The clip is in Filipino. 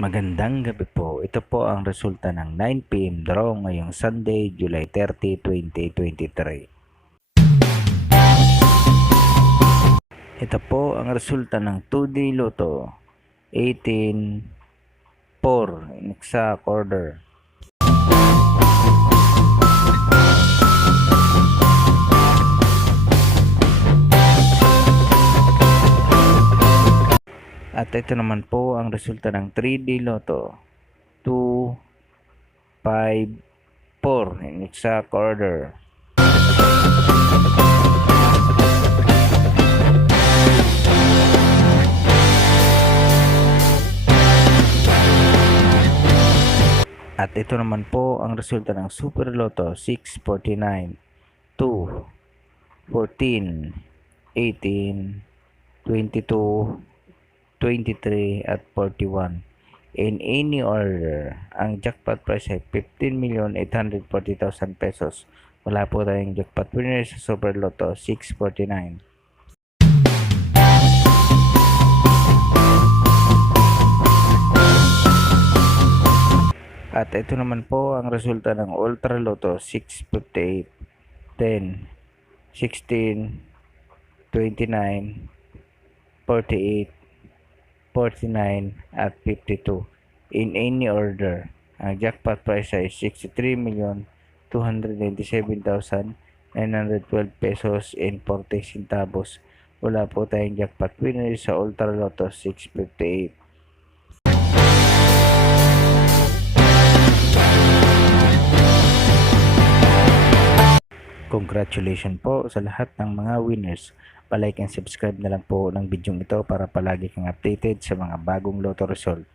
Magandang gabi po. Ito po ang resulta ng 9 PM draw ngayong Sunday, July 30, 2023. Ito po ang resulta ng 2D Lotto 18-4 in exact order. At ito naman po ang resulta ng 3D Lotto 2-5-4 in exact order. At ito naman po ang resulta ng Super Lotto 649, 2, 14, 18, 22, 23 at 41. In any order, ang jackpot price ay 15,840,000 pesos. Wala po tayong jackpot winner sa Super Lotto 649. At ito naman po ang resulta ng Ultra Lotto 658, 10, 16, 29, 48, 49 at 52. In any order, ang jackpot price ay 63,297,912 pesos and 40 centavos. Wala po tayong jackpot winner sa Ultra Lotto 658. Congratulations po sa lahat ng mga winners. Pa-like and subscribe na lang po ng video ito para palagi kang updated sa mga bagong Lotto result.